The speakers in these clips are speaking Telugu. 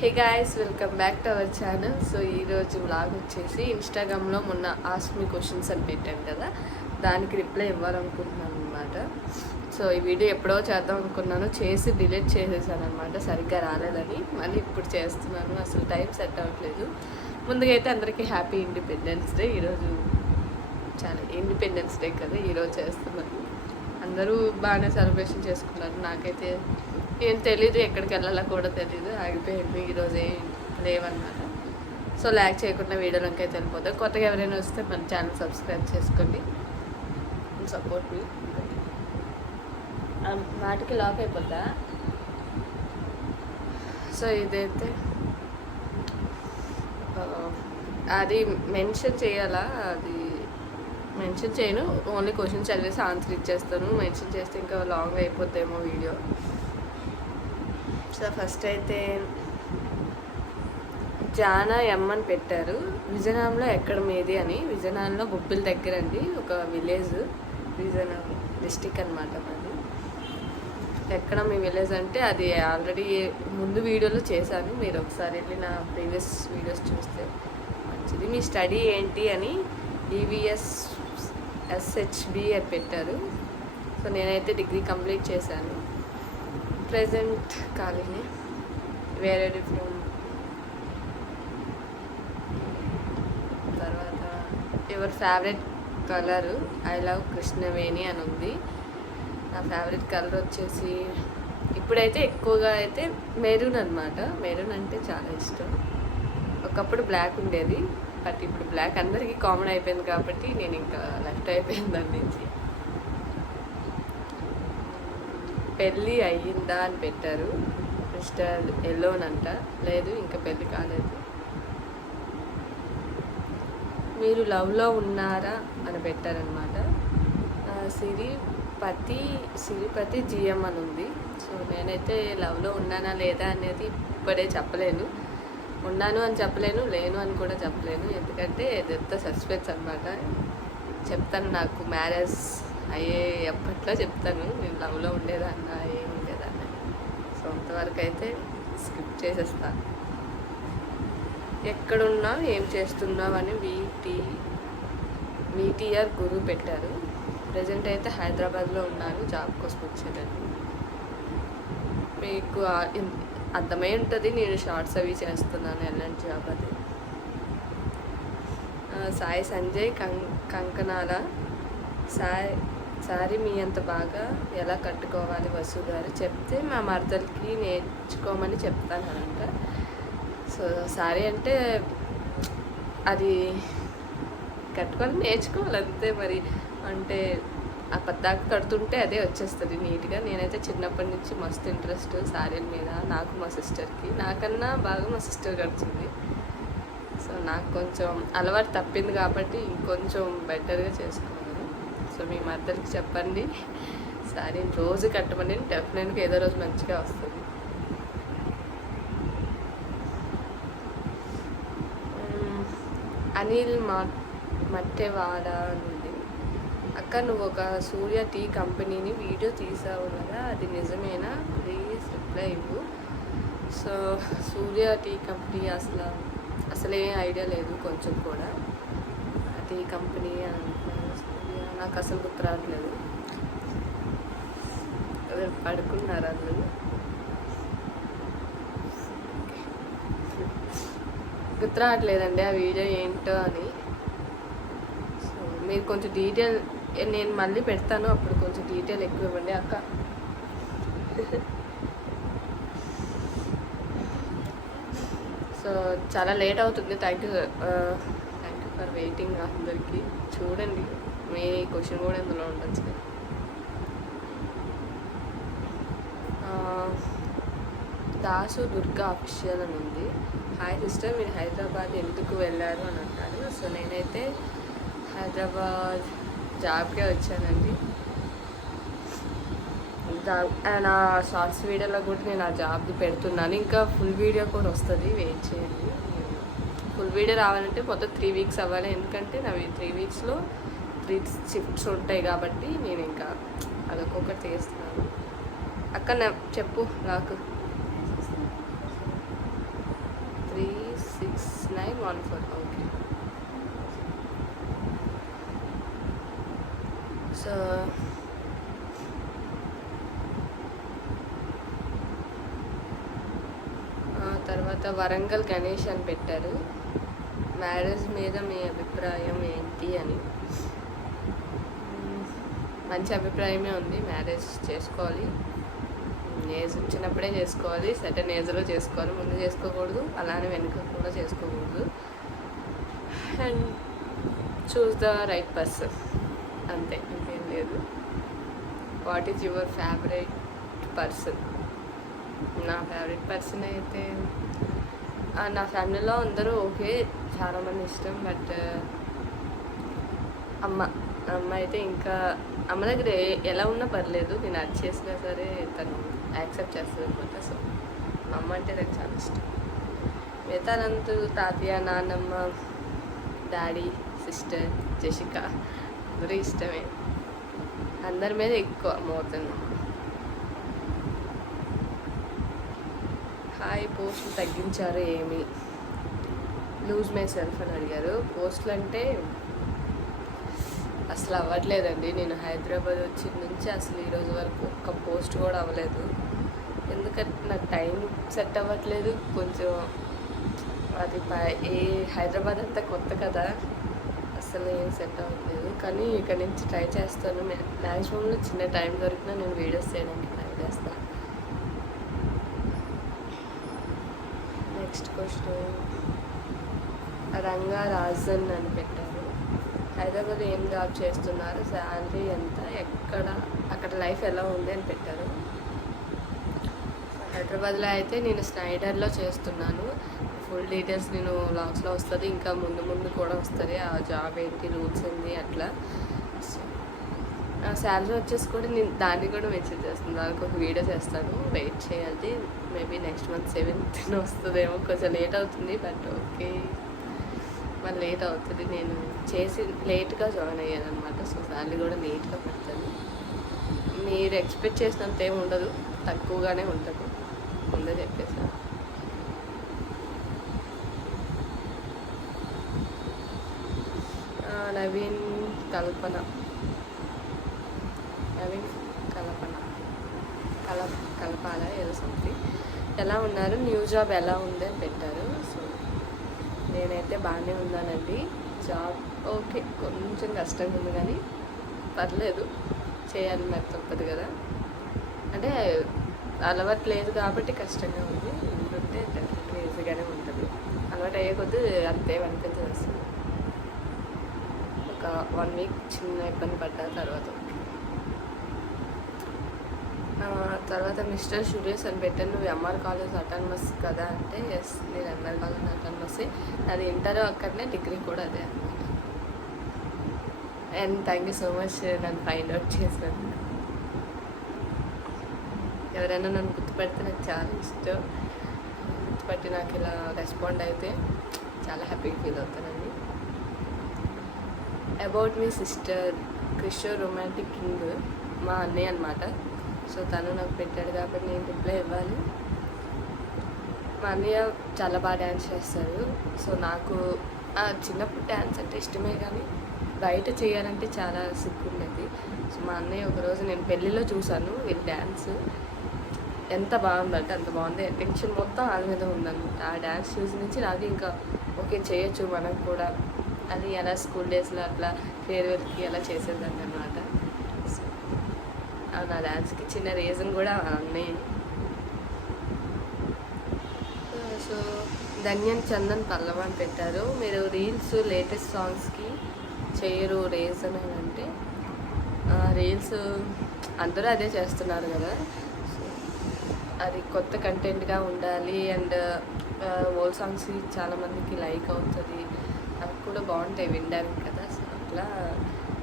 Hey guys, welcome back to our channel. So ఈరోజు వ్లాగ్ వచ్చేసి ఇన్స్టాగ్రామ్లో మొన్న ఆస్క్ మీ క్వశ్చన్స్ అని పెట్టాను కదా, దానికి రిప్లై ఇవ్వాలనుకుంటున్నాను అనమాట. సో ఈ వీడియో ఎప్పుడో చేద్దాం అనుకున్నాను, చేసి డిలీట్ చేసేసాను అనమాట, సరిగ్గా రాలేదని. మళ్ళీ ఇప్పుడు చేస్తున్నాను, అసలు టైం సెట్ అవ్వట్లేదు. ముందుగా అయితే అందరికీ హ్యాపీ ఇండిపెండెన్స్ డే. ఈరోజు చాలా ఇండిపెండెన్స్ డే కదా, ఈరోజు చేస్తున్నాను. అందరూ బాగానే సెలబ్రేషన్ చేసుకున్నారు, నాకైతే ఏం తెలీదు, ఎక్కడికి వెళ్ళాలో కూడా తెలీదు, ఆగిపోయింది. ఈరోజు ఏం లేవన్నమాట. సో ల్యాక్ చేయకుండా వీడియోలోకి అయితే వెళ్ళిపోతాం. కొత్తగా ఎవరైనా వస్తే మన ఛానల్ సబ్స్క్రైబ్ చేసుకోండి, సపోర్ట్ మీ. వాటికి లాక్ అయిపోద్దా? సో ఇదైతే అది మెన్షన్ చేయాలా, అది మెన్షన్ చేయను, ఓన్లీ క్వశ్చన్ చదివేసి ఆన్సర్ ఇచ్చేస్తాను. మెన్షన్ చేస్తే ఇంకా లాంగ్ అయిపోద్దేమో వీడియో. సో ఫస్ట్ అయితే జానా ఎమ్ అని పెట్టారు. విజయనగరంలో ఎక్కడ మీది అని. విజయనగరంలో బొబ్బిలి దగ్గర అండి, ఒక విలేజ్, విజయనగరం డిస్టిక్ అనమాట మాది. ఎక్కడ మీ విలేజ్ అంటే అది ఆల్రెడీ ముందు వీడియోలో చేశాను, మీరు ఒకసారి వెళ్ళి నా ప్రీవియస్ వీడియోస్ చూస్తే మంచిది. మీ స్టడీ ఏంటి అని ఈవీఎస్ ఎస్హెచ్బి అని పెట్టారు. సో నేనైతే డిగ్రీ కంప్లీట్ చేశాను, ప్రజెంట్ ఖాళీనే. వేరే డిఫరెంట్ తర్వాత ఎవరి favourite colour, I love Krishnaveni అని ఉంది. నా ఫేవరెట్ కలర్ వచ్చేసి ఇప్పుడైతే ఎక్కువగా అయితే మెరూన్ అనమాట. మెరూన్ అంటే చాలా ఇష్టం. ఒకప్పుడు బ్లాక్ ఉండేది, బట్ ఇప్పుడు బ్లాక్ అందరికీ కామన్ అయిపోయింది కాబట్టి నేను ఇంకా లెఫ్ట్ అయిపోయింది దాని నుంచి. పెళ్ళి అయ్యిందా అని పెట్టారు. మిస్టర్ ఎల్లోన్ అంట. లేదు, ఇంకా పెళ్ళి కాలేదు. మీరు లవ్లో ఉన్నారా అని పెట్టారనమాట. సిరిపతి జిఎం అని ఉంది. సో నేనైతే లవ్లో ఉన్నానా లేదా అనేది ఇప్పుడే చెప్పలేను. ఉన్నాను అని చెప్పలేను, లేను అని కూడా చెప్పలేను, ఎందుకంటే ఇదంతా సస్పెన్స్ అనమాట. చెప్తాను, నాకు మ్యారేజ్ అయ్యే ఎప్పట్లో చెప్తాను నేను లవ్లో ఉండేదాన్న ఏం ఉండేదాన్ని. సో అంతవరకు అయితే స్కిప్ చేసేస్తాను. ఎక్కడున్నా ఏం చేస్తున్నావు అని వీటీఆర్ గురువు పెట్టారు. ప్రజెంట్ అయితే హైదరాబాద్లో ఉన్నాను, జాబ్ కోసం వచ్చేదండి. మీకు అర్థమై ఉంటుంది, నేను షార్ట్స్ అవి చేస్తున్నాను, ఎలాంటి జాబ్ అది. సాయి సంజయ్ కంకనాల. సారీ మీ అంత బాగా ఎలా కట్టుకోవాలి వసు గారు చెప్తే మా మరదలకి నేర్చుకోమని చెప్తానంట. సో సారీ అంటే అది కట్టుకొని నేర్చుకోవాలి అంతే మరి. అంటే ఆ పద్దాక కడుతుంటే అదే వచ్చేస్తుంది నీట్గా. నేనైతే చిన్నప్పటి నుంచి మస్తు ఇంట్రెస్ట్ శారీల మీద. నాకు మా సిస్టర్కి, నాకన్నా బాగా మా సిస్టర్ కడుతుంది. సో నాకు కొంచెం అలవాటు తప్పింది కాబట్టి ఇంకొంచెం బెటర్గా చేసుకున్నాను. సో మీ మద్దతుకి చెప్పండి, సారీ రోజు కట్టమని, డెఫినెట్గా ఏదో రోజు మంచిగా వస్తుంది. అనిల్ మట్టెవాడ నుండి. అక్క, నువ్వు ఒక సూర్య టీ కంపెనీని వీడియో తీసావు కదా, అది నిజమేనా? ప్లీజ్ రిప్లై ఇవ్వు. సో సూర్య టీ కంపెనీ అసలే ఐడియా లేదు కొంచెం కూడా. టీ కంపెనీ నాకు అసలు గుర్తు రావట్లేదు. పడుకున్నారు అందరూ, గుర్తు రావట్లేదండి ఆ వీడియో ఏంటో అని. సో మీరు కొంచెం డీటెయిల్, నేను మళ్ళీ పెడతాను, అప్పుడు కొంచెం డీటెయిల్ ఎక్కువ ఇవ్వండి అక్క. సో చాలా లేట్ అవుతుంది. థ్యాంక్ యూ ఫర్ వెయిటింగ్ అందరికీ. చూడండి, మీ క్వశ్చన్ కూడా ఇందులో ఉండొచ్చు. దాసు దుర్గా అఫిషియల్ అని ఉంది. హాయ్ సిస్టర్, మీరు హైదరాబాద్ ఎందుకు వెళ్ళారు అని అంటారు. సో నేనైతే హైదరాబాద్ జాబ్కే వచ్చానండి. నా షార్ట్స్ వీడియోలో కూడా నేను ఆ జాబ్ది పెడుతున్నాను, ఇంకా ఫుల్ వీడియో కూడా వస్తుంది, వెయిట్ చేయండి. ఫుల్ వీడియో రావాలంటే మొత్తం 3 వీక్స్ అవ్వాలి, ఎందుకంటే నావి 3 వీక్స్లో 3 షిఫ్ట్స్ ఉంటాయి కాబట్టి నేను ఇంకా అదొక్కొక్కటి చేస్తున్నాను. అక్క చెప్పు నాకు. 6914. ఓకే. సో తర్వాత వరంగల్ గణేష్ అని పెట్టారు. మ్యారేజ్ మీద మీ అభిప్రాయం ఏంటి అని. మంచి అభిప్రాయమే ఉంది. మ్యారేజ్ చేసుకోవాలి, ఏజ్ చిన్నప్పుడే చేసుకోవాలి, సర్టెన్ ఏజ్లో చేసుకోవాలి, ముందు చేసుకోకూడదు, అలానే వెనుక కూడా చేసుకోకూడదు. And choose the right person, అంతే, ఇంకేం లేదు. What is your favourite person? నా ఫేవరెట్ పర్సన్ అయితే నా ఫ్యామిలీలో అందరూ ఓకే, చాలామంది ఇష్టం. బట్ అమ్మ అయితే ఇంకా అమ్మ దగ్గర ఎలా ఉన్నా పర్లేదు, నేను అది చేసినా సరే తను యాక్సెప్ట్ చేస్తుంది అనమాట. సో మా అమ్మ అంటే నాకు చాలా ఇష్టం. మిగతానంతూ తాతయ్య, నాన్నమ్మ, డాడీ, సిస్టర్, జషిక అందరూ ఇష్టమే. అందరి మీద ఎక్కువ మోతాను. హాయ్, పోస్టులు తగ్గించారు ఏమి? లూజ్ మై సెల్ఫ్ అని అడిగారు. పోస్టులు అంటే అసలు అవ్వట్లేదండి. నేను హైదరాబాద్ వచ్చిన నుంచి అసలు ఈరోజు వరకు ఒక్క పోస్ట్ కూడా అవ్వలేదు. ఎందుకంటే నాకు టైం సెట్ అవ్వట్లేదు. కొంచెం అది హైదరాబాద్ అంతా కొత్త కదా, అసలు ఏం సెట్ అవ్వట్లేదు. కానీ ఇక్కడ నుంచి ట్రై చేస్తాను. మ్యాక్సిమంలో చిన్న టైం దొరికినా నేను వీడియోస్ చేయడానికి ట్రై చేస్తాను. నెక్స్ట్ క్వశ్చన్, రంగా రాజన్ అని పెట్టారు. హైదరాబాద్ ఏం జాబ్ చేస్తున్నారు, శాలరీ ఎంత, అక్కడ లైఫ్ ఎలా ఉంది అని పెట్టారు. హైదరాబాద్లో అయితే నేను స్నైడర్లో చేస్తున్నాను. ఫుల్ డీటెయిల్స్ నేను వ్లాగ్స్లో వస్తుంది, ఇంకా ముందు ముందు కూడా వస్తుంది. ఆ జాబ్ ఏంటి, రూల్స్ ఏంటి, అట్లా. శాలరీ వచ్చేసి కూడా నేను దాన్ని కూడా మెన్షన్ చేస్తాను, దానికి ఒక వీడియో చేస్తాను. వెయిట్ చేయాలి, మేబీ నెక్స్ట్ మంత్ 7th వస్తుందేమో. కొంచెం లేట్ అవుతుంది, బట్ ఓకే, మళ్ళీ లేట్ అవుతుంది. నేను చేసి లేట్గా జాయిన్ అయ్యాను అనమాట. సో శాలరీ కూడా లేట్గా పెడతాను. మీరు ఎక్స్పెక్ట్ చేసినంత ఏమి ఉండదు, తక్కువగానే ఉంటుంది, ముందే చెప్పేసాను. నవీన్ కలపాల ఏదో సంథింగ్. ఎలా ఉన్నారు, న్యూ జాబ్ ఎలా ఉంది అని పెట్టారు. సో నేనైతే బాగానే ఉన్నానండి. జాబ్ ఓకే, కొంచెం కష్టంగా ఉంది కానీ పర్లేదు, చేయాలి, మరి తప్పదు కదా. అంటే అలవాటు లేదు కాబట్టి కష్టంగా ఉంది, ఉంటుంటే డెఫినెట్గా ఈజీగానే ఉంటుంది. అలవాటు అయ్యే కొద్దీ అంతేం అనిపించదు. ఒక 1 week చిన్న ఇబ్బంది పడ్డా, తర్వాత మిస్టర్ స్టూడియోస్ అని పెట్టాను. నువ్వు ఎంఆర్ కాలేజ్ అటానమస్ కదా అంటే ఎస్, నేను ఎంఆర్ కాలేజ్ అటానమస్. అది ఇంటర్ అక్కడనే, డిగ్రీ కూడా అదే అనమాట. And thank you so much నన్ను ఫైండ్ అవుట్ చేసినందుకు. ఎవరైనా నన్ను గుర్తుపెడితే నాకు చాలా ఇష్టం. గుర్తుపట్టి నాకు ఇలా రెస్పాండ్ అయితే చాలా హ్యాపీగా ఫీల్ అవుతానండి. About me sister, Kishore romantic king మా అన్నయ్య అనమాట. సో తను నాకు పెట్టాడు కాబట్టి నేను రిప్లై ఇవ్వాలి. మా అన్నయ్య చాలా బాగా డ్యాన్స్ చేస్తారు. సో నాకు చిన్నప్పుడు డ్యాన్స్ అంటే ఇష్టమే, కానీ బయట చేయాలంటే చాలా సిగ్గుండేది. సో మా అన్నయ్య ఒకరోజు నేను పెళ్ళిలో చూశాను వీళ్ళు డ్యాన్స్, ఎంత బాగుందంటే అంత బాగుంది. అటెన్షన్ మొత్తం వాళ్ళ మీద ఉందన్నమాట. ఆ డ్యాన్స్ చూసి నుంచి నాకు ఇంకా ఓకే చేయొచ్చు మనం కూడా. అది ఎలా స్కూల్ డేస్లో అట్లా ఫేర్వెల్కి అలా చేసేదాన్ని అనమాట. నా డ్యాన్స్కి చిన్న రీజన్ కూడా అన్నయ్య. సో ధన్యన్ చందన్ పల్లవ అని పెట్టారు. మీరు రీల్స్ లేటెస్ట్ సాంగ్స్కి చేయరు రీజన్ అని అంటే, రీల్స్ అందరూ అదే చేస్తున్నారు కదా, అది కొత్త కంటెంట్గా ఉండాలి. అండ్ ఓల్డ్ సాంగ్స్ చాలామందికి లైక్ అవుతుంది, అవి కూడా బాగుంటాయి వినడానికి కదా. సో అట్లా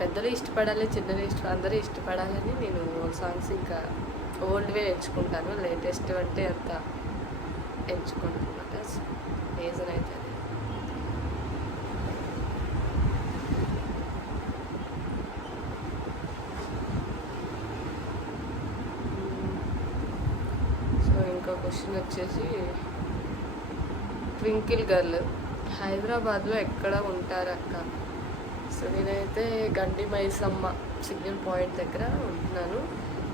పెద్దలు ఇష్టపడాలి, చిన్నలు అందరూ ఇష్టపడాలని నేను ఓల్డ్ సాంగ్స్ ఇంకా ఓల్డ్వే ఎంచుకుంటాను. లేటెస్ట్ అంటే అంత ఎంచుకుంటాను అనమాట. రీజన్ అయితే అది. సో ఇంకో క్వశ్చన్ వచ్చేసి, ట్వింకిల్ గర్ల్. హైదరాబాద్లో ఎక్కడ ఉంటారు అక్క? సో నేనైతే గండి మైసమ్మ సిగ్నల్ పాయింట్ దగ్గర ఉంటున్నాను.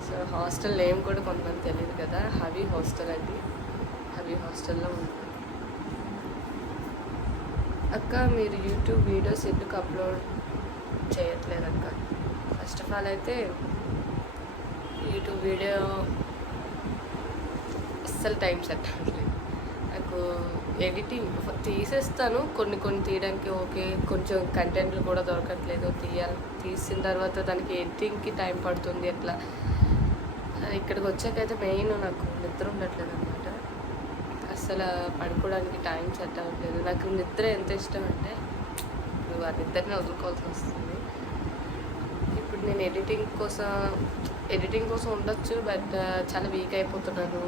సో హాస్టల్ నేమ్ కూడా కొంతమంది తెలియదు కదా, హవీ హాస్టల్ అండి. హవీ హాస్టల్లో ఉంటాను. అక్క మీరు యూట్యూబ్ వీడియోస్ ఎందుకు అప్లోడ్ చేయట్లేదు అక్క? ఫస్ట్ ఆఫ్ ఆల్ అయితే యూట్యూబ్ వీడియో అస్సలు టైం సెట్ అవ్వట్లేదు నాకు. ఎడిటింగ్ తీసేస్తాను, కొన్ని తీయడానికి ఓకే, కొంచెం కంటెంట్లు కూడా దొరకట్లేదు. తీసిన తర్వాత దానికి ఎడిటింగ్కి టైం పడుతుంది. అట్లా ఇక్కడికి వచ్చాకైతే మెయిన్ నాకు నిద్ర ఉండట్లేదు అనమాట. అసలు పడుకోవడానికి టైం సెట్ అవ్వట్లేదు. నాకు నిద్ర ఎంత ఇష్టం అంటే ఇప్పుడు ఆ నిద్రని వదులుకోవాల్సి వస్తుంది. ఇప్పుడు నేను ఎడిటింగ్ కోసం ఉండొచ్చు, బట్ చాలా వీక్ అయిపోతున్నాను.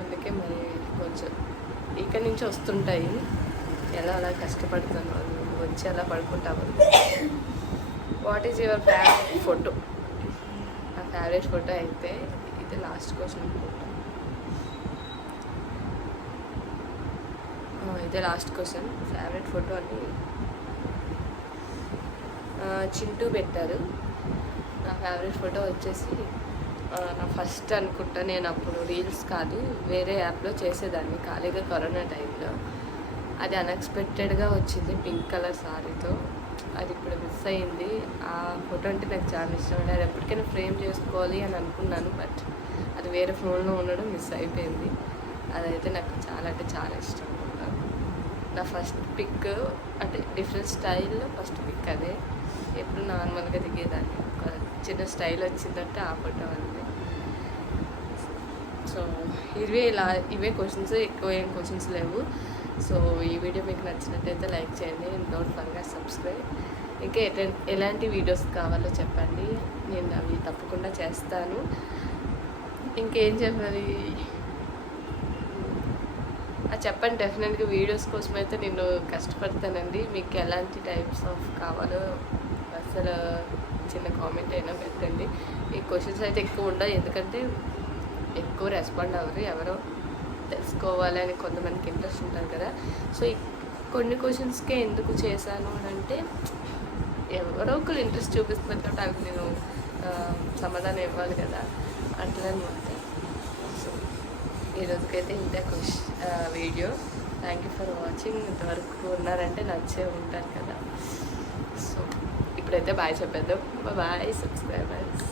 అందుకే మరి కొంచెం ఇక్కడి నుంచి వస్తుంటాయి, ఎలా అలా కష్టపడుతాను, అది వచ్చి అలా పడుకుంటాము. What is your favourite photo? నా ఫేవరెట్ ఫోటో అయితే ఇది లాస్ట్ క్వశ్చన్ అనుకుంటా. ఇదే లాస్ట్ క్వశ్చన్. ఫేవరెట్ ఫోటో అని చింటూ పెట్టారు. నా ఫేవరెట్ ఫోటో వచ్చేసి నా ఫస్ట్ అనుకుంటా, నేను అప్పుడు రీల్స్ కాదు వేరే యాప్లో చేసేదాన్ని ఖాళీగా కరోనా టైంలో. అది అన్ఎక్స్పెక్టెడ్గా వచ్చింది పింక్ కలర్ సారీతో. అది ఇప్పుడు మిస్ అయింది. ఆ ఫోటో అంటే నాకు చాలా ఇష్టం అండి. అది ఎప్పటికైనా ఫ్రేమ్ చేసుకోవాలి అని అనుకున్నాను, బట్ అది వేరే ఫోన్లో ఉండడం మిస్ అయిపోయింది. అదైతే నాకు చాలా అంటే చాలా ఇష్టం. నా ఫస్ట్ పిక్ అంటే డిఫరెంట్ స్టైల్లో ఫస్ట్ పిక్ అదే. ఎప్పుడు నార్మల్గా దిగేదాన్ని, ఒక చిన్న స్టైల్ వచ్చిందంటే ఆ ఫోటో అంతే. సో ఇవే క్వశ్చన్స్, ఎక్కువ ఏం క్వశ్చన్స్ లేవు. సో ఈ వీడియో మీకు నచ్చినట్టయితే లైక్ చేయండి, డోంట్ ఫర్గెట్ సబ్స్క్రైబ్. ఇంకా ఎలాంటి వీడియోస్ కావాలో చెప్పండి, నేను అవి తప్పకుండా చేస్తాను. ఇంకేం చెప్పాలి చెప్పండి. డెఫినెట్గా వీడియోస్ కోసం అయితే నేను కష్టపడతానండి. మీకు ఎలాంటి టైప్స్ ఆఫ్ కావాలో అసలు చిన్న కామెంట్ అయినా పెట్టండి. ఈ క్వశ్చన్స్ అయితే ఎక్కువ ఉండవు, ఎందుకంటే ఎక్కువ రెస్పాండ్ అవ్వరు. ఎవరో తెలుసుకోవాలి అని కొంతమందికి ఇంట్రెస్ట్ ఉంటుంది కదా. సో కొన్ని క్వశ్చన్స్కే ఎందుకు చేశాను అని అంటే, ఎవరో ఒకరు ఇంట్రెస్ట్ చూపిస్తున్నారు కాబట్టి అవి నేను సమాధానం ఇవ్వాలి కదా, అట్లా అనమాట. ఈరోజుకైతే ఇంతే video. Thank you for watching. ఇంతవరకు ఉన్నారంటే నచ్చే ఉంటారు కదా. సో ఇప్పుడైతే బాయ్ చెప్పేద్దాం. Bye subscribers.